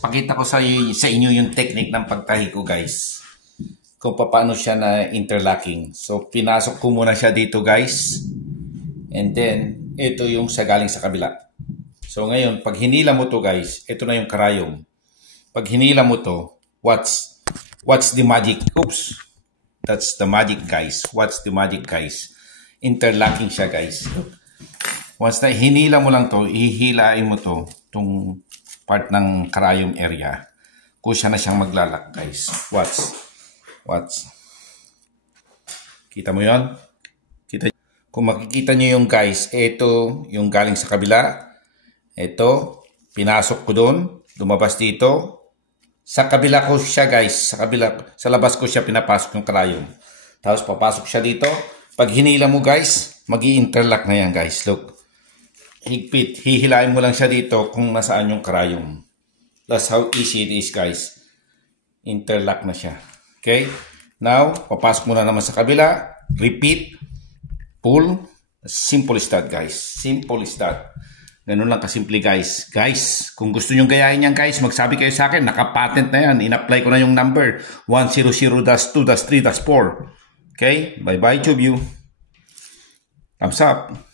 Pakita ko sa inyo yung technique ng pagtahi ko, guys. Kung paano siya na interlocking. So, pinasok ko muna siya dito, guys. And then, ito yung sa galing sa kabila. So, ngayon, pag hinila mo to, guys, ito na yung karayom. Pag hinila mo to, what's the magic? Oops. That's the magic, guys. What's the magic, guys? Interlocking siya, guys. Once na hinila mo lang to, ihilain mo to, itong part ng karayom area. Kusya na siyang maglalak, guys. Watch. Kita mo yon? Kung makikita nyo yung guys, ito yung galing sa kabila. Ito, pinasok ko doon. Lumabas dito. Sa kabila ko siya, guys. Sa labas ko siya pinapasok yung karayom. Tapos papasok siya dito. Pag hinila mo, guys, mag-i-interlock na yan, guys. Look. Higpit. Hihilain mo lang siya dito kung nasaan yung karayom. That's how easy it is, guys. Interlock na siya. Okay? Now, papasok mo na naman sa kabila. Repeat. Pull. Simple as that, guys. Simple as that. Ganun lang kasimple, guys. Guys, kung gusto nyong gayahin yan, guys, magsabi kayo sa akin. Naka-patent na yan. In-apply ko na yung number. 100-2-3-4. Okay? Bye-bye, Tube you. Thumbs up.